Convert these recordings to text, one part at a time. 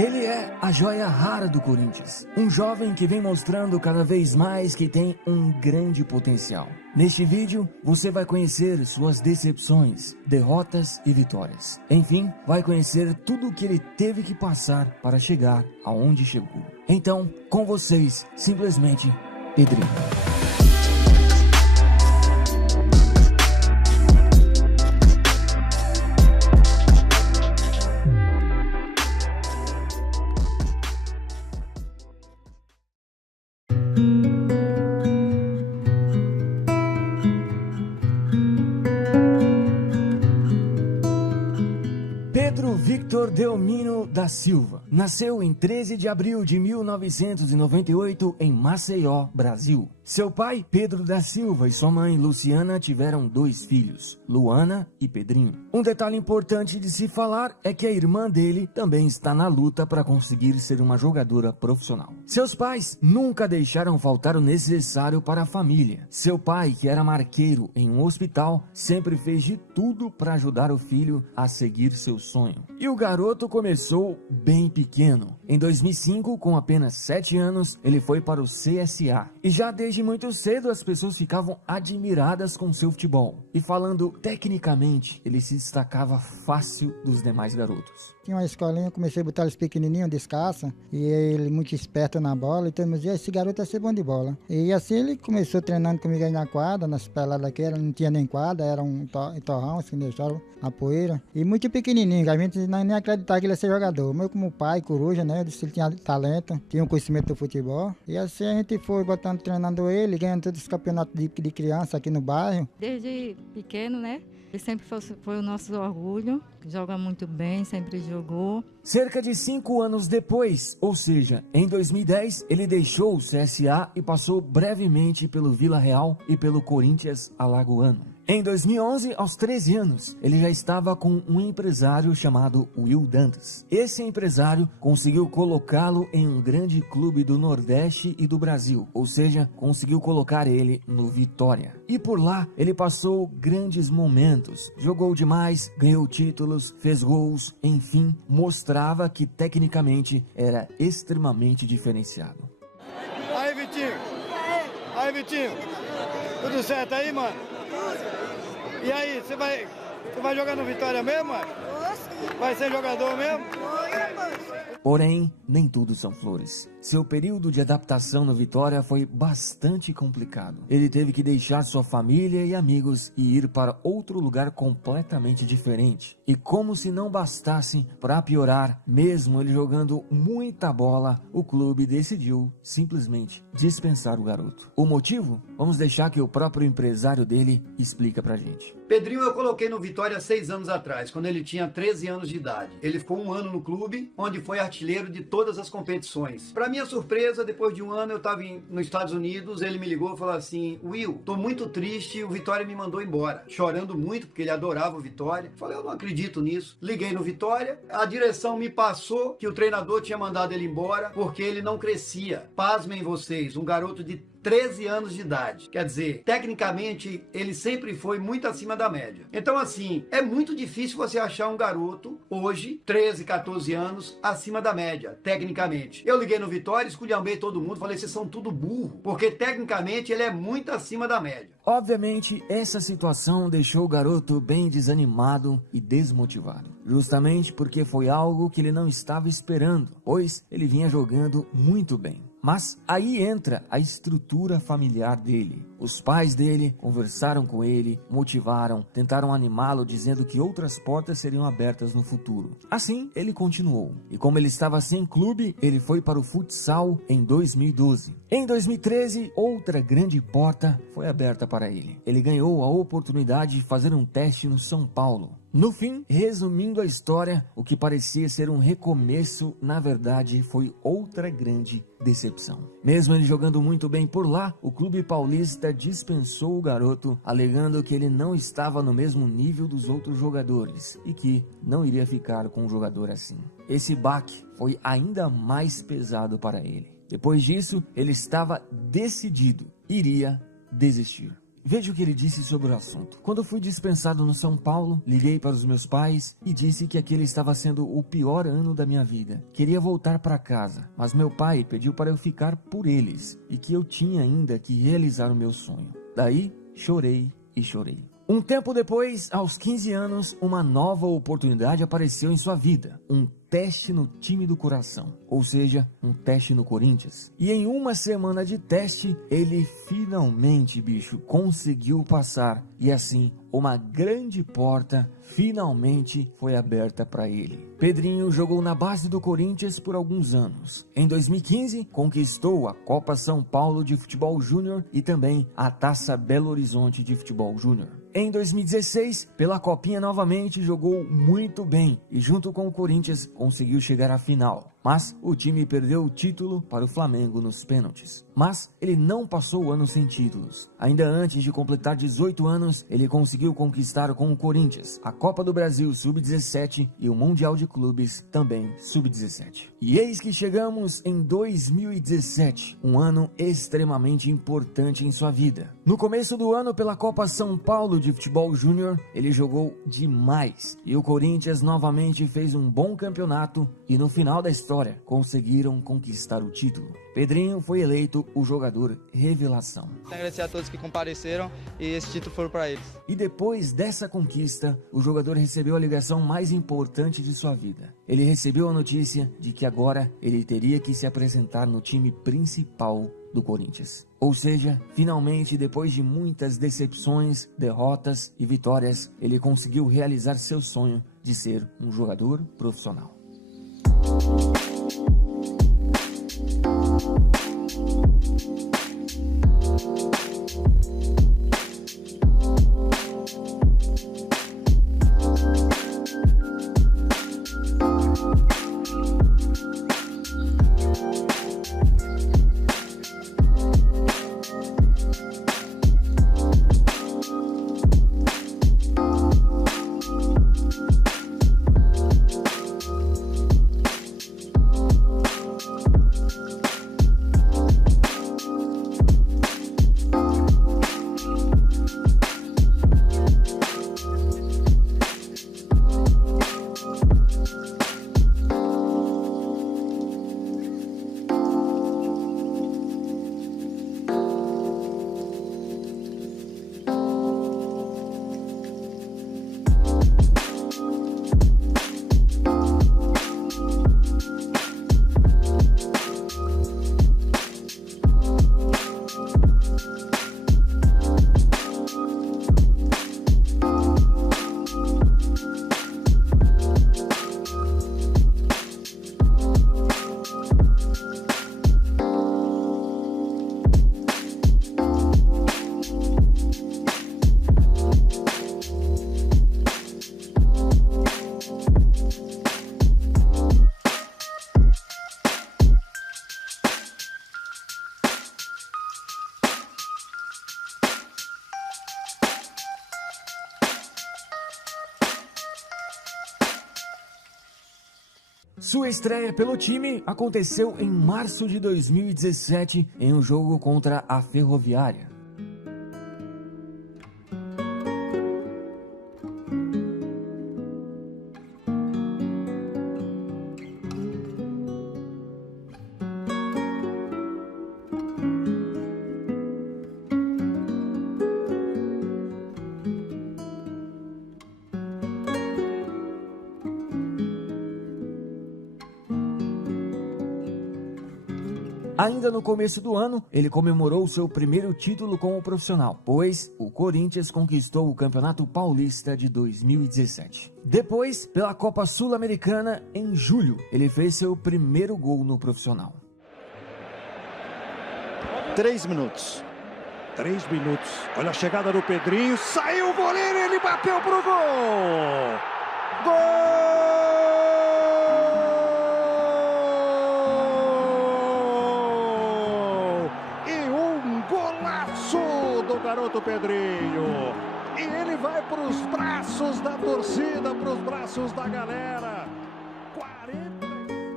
Ele é a joia rara do Corinthians, um jovem que vem mostrando cada vez mais que tem um grande potencial. Neste vídeo, você vai conhecer suas decepções, derrotas e vitórias. Enfim, vai conhecer tudo o que ele teve que passar para chegar aonde chegou. Então, com vocês, simplesmente, Pedrinho. Pedro Victor Delmino da Silva nasceu em 13 de abril de 1998 em Maceió, Brasil. Seu pai, Pedro da Silva, e sua mãe, Luciana, tiveram 2 filhos, Luana e Pedrinho. Um detalhe importante de se falar é que a irmã dele também está na luta para conseguir ser uma jogadora profissional. Seus pais nunca deixaram faltar o necessário para a família. Seu pai, que era marqueiro em um hospital, sempre fez de tudo para ajudar o filho a seguir seu sonho. E o garoto começou bem pequeno. Em 2005, com apenas 7 anos, ele foi para o CSA. E já desde muito cedo as pessoas ficavam admiradas com seu futebol. E falando tecnicamente, ele se destacava fácil dos demais garotos. Tinha uma escolinha, comecei a botar eles pequenininhos, descalça, e ele muito esperto na bola, então me dizia, esse garoto vai ser bom de bola. E assim ele começou treinando comigo aí na quadra, nas peladas que era, não tinha nem quadra, era um torrão, assim, deixava a poeira. E muito pequenininho, a gente nem acreditava que ele ia ser jogador. Meu como pai, coruja, né, eu disse que ele tinha talento, tinha um conhecimento do futebol. E assim a gente foi botando, treinando ele, ganhando todos os campeonatos de criança aqui no bairro. Desde pequeno, né? Ele sempre foi o nosso orgulho, joga muito bem, sempre jogou. Cerca de 5 anos depois, ou seja, em 2010, ele deixou o CSA e passou brevemente pelo Vila Real e pelo Corinthians alagoano. Em 2011, aos 13 anos, ele já estava com um empresário chamado Will Dantas. Esse empresário conseguiu colocá-lo em um grande clube do Nordeste e do Brasil, ou seja, conseguiu colocar ele no Vitória. E por lá, ele passou grandes momentos, jogou demais, ganhou títulos, fez gols, enfim, mostrava que tecnicamente era extremamente diferenciado. Aí, Vitinho! Aí, Vitinho! Tudo certo aí, mano? E aí, você vai jogar no Vitória mesmo, mano? Vai ser jogador mesmo? Porém, nem tudo são flores. Seu período de adaptação no Vitória foi bastante complicado. Ele teve que deixar sua família e amigos e ir para outro lugar completamente diferente. E como se não bastasse, para piorar, mesmo ele jogando muita bola, o clube decidiu simplesmente dispensar o garoto. O motivo? Vamos deixar que o próprio empresário dele explica pra gente. Pedrinho eu coloquei no Vitória 6 anos atrás, quando ele tinha 13 anos de idade. Ele ficou 1 ano no clube, onde foi artilheiro de todas as competições. Para minha surpresa, depois de 1 ano eu estava nos Estados Unidos, ele me ligou e falou assim, Will, tô muito triste, o Vitória me mandou embora. Chorando muito, porque ele adorava o Vitória. Falei, eu não acredito nisso. Liguei no Vitória, a direção me passou que o treinador tinha mandado ele embora, porque ele não crescia. Pasmem vocês, um garoto de 13 anos de idade. Quer dizer, tecnicamente, ele sempre foi muito acima da média. Então, assim, é muito difícil você achar um garoto, hoje, 13, 14 anos, acima da média, tecnicamente. Eu liguei no Vitória, esculhambei todo mundo, falei, vocês são tudo burro, porque tecnicamente ele é muito acima da média. Obviamente, essa situação deixou o garoto bem desanimado e desmotivado. Justamente porque foi algo que ele não estava esperando, pois ele vinha jogando muito bem. Mas aí entra a estrutura familiar dele. Os pais dele conversaram com ele, motivaram, tentaram animá-lo dizendo que outras portas seriam abertas no futuro. Assim, ele continuou. E como ele estava sem clube, ele foi para o futsal em 2012. Em 2013, outra grande porta foi aberta para ele. Ele ganhou a oportunidade de fazer um teste no São Paulo. No fim, resumindo a história, o que parecia ser um recomeço, na verdade, foi outra grande decepção. Mesmo ele jogando muito bem por lá, o clube paulista dispensou o garoto, alegando que ele não estava no mesmo nível dos outros jogadores e que não iria ficar com um jogador assim. Esse baque foi ainda mais pesado para ele. Depois disso, ele estava decidido, iria desistir. Veja o que ele disse sobre o assunto. Quando fui dispensado no São Paulo, liguei para os meus pais e disse que aquele estava sendo o pior ano da minha vida. Queria voltar para casa, mas meu pai pediu para eu ficar por eles e que eu tinha ainda que realizar o meu sonho. Daí, chorei e chorei. Um tempo depois, aos 15 anos, uma nova oportunidade apareceu em sua vida. Um teste no time do coração, ou seja, um teste no Corinthians. E em uma semana de teste, ele finalmente, conseguiu passar. E assim, uma grande porta finalmente foi aberta para ele. Pedrinho jogou na base do Corinthians por alguns anos. Em 2015, conquistou a Copa São Paulo de Futebol Júnior e também a Taça Belo Horizonte de Futebol Júnior. Em 2016, pela Copinha novamente, jogou muito bem e junto com o Corinthians conseguiu chegar à final. Mas o time perdeu o título para o Flamengo nos pênaltis. Mas ele não passou o ano sem títulos. Ainda antes de completar 18 anos, ele conseguiu conquistar com o Corinthians a Copa do Brasil Sub-17 e o Mundial de Clubes também Sub-17. E eis que chegamos em 2017, um ano extremamente importante em sua vida. No começo do ano, pela Copa São Paulo de Futebol Júnior, ele jogou demais. E o Corinthians novamente fez um bom campeonato e no final da história conseguiram conquistar o título. Pedrinho foi eleito o jogador revelação. Agradecer a todos que compareceram e esse título foi para eles. E depois dessa conquista, o jogador recebeu a ligação mais importante de sua vida. Ele recebeu a notícia de que agora ele teria que se apresentar no time principal do Corinthians. Ou seja, finalmente, depois de muitas decepções, derrotas e vitórias, ele conseguiu realizar seu sonho de ser um jogador profissional. Sua estreia pelo time aconteceu em março de 2017 em um jogo contra a Ferroviária. Ainda no começo do ano, ele comemorou seu primeiro título como profissional, pois o Corinthians conquistou o Campeonato Paulista de 2017. Depois, pela Copa Sul-Americana, em julho, ele fez seu primeiro gol no profissional. 3 minutos. 3 minutos. Olha a chegada do Pedrinho. Saiu o goleiro, ele bateu pro gol. Gol! Do garoto Pedrinho, e ele vai para os braços da torcida, para os braços da galera.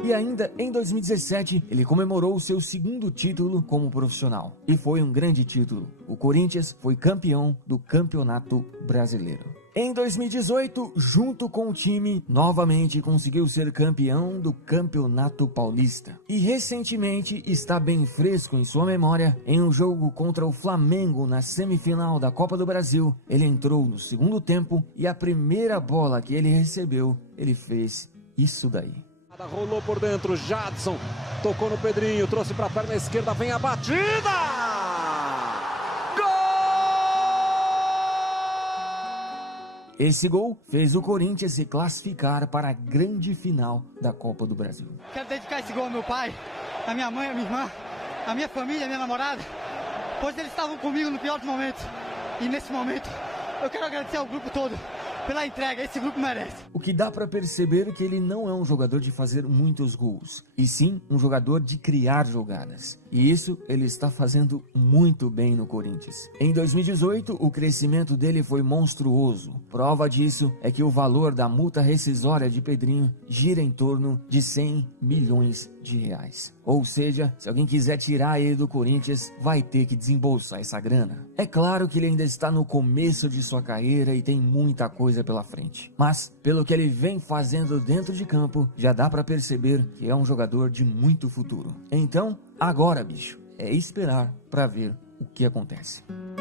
E ainda em 2017, ele comemorou o seu segundo título como profissional. E foi um grande título. O Corinthians foi campeão do Campeonato Brasileiro. Em 2018, junto com o time, novamente conseguiu ser campeão do Campeonato Paulista. E recentemente está bem fresco em sua memória, em um jogo contra o Flamengo na semifinal da Copa do Brasil, ele entrou no segundo tempo e a primeira bola que ele recebeu, ele fez isso daí. Rolou por dentro, Jadson tocou no Pedrinho, trouxe para a perna esquerda, vem a batida! Esse gol fez o Corinthians se classificar para a grande final da Copa do Brasil. Quero dedicar esse gol ao meu pai, à minha mãe, à minha irmã, à minha família, à minha namorada, pois eles estavam comigo no pior dos momentos. E nesse momento, eu quero agradecer ao grupo todo pela entrega, esse grupo merece. O que dá para perceber é que ele não é um jogador de fazer muitos gols, e sim um jogador de criar jogadas. E isso ele está fazendo muito bem no Corinthians. Em 2018, o crescimento dele foi monstruoso. Prova disso é que o valor da multa rescisória de Pedrinho gira em torno de 100 milhões de reais. Ou seja, se alguém quiser tirar ele do Corinthians, vai ter que desembolsar essa grana. É claro que ele ainda está no começo de sua carreira e tem muita coisa pela frente. Mas, pelo que ele vem fazendo dentro de campo, já dá para perceber que é um jogador de muito futuro. Então, agora, bicho, é esperar para ver o que acontece.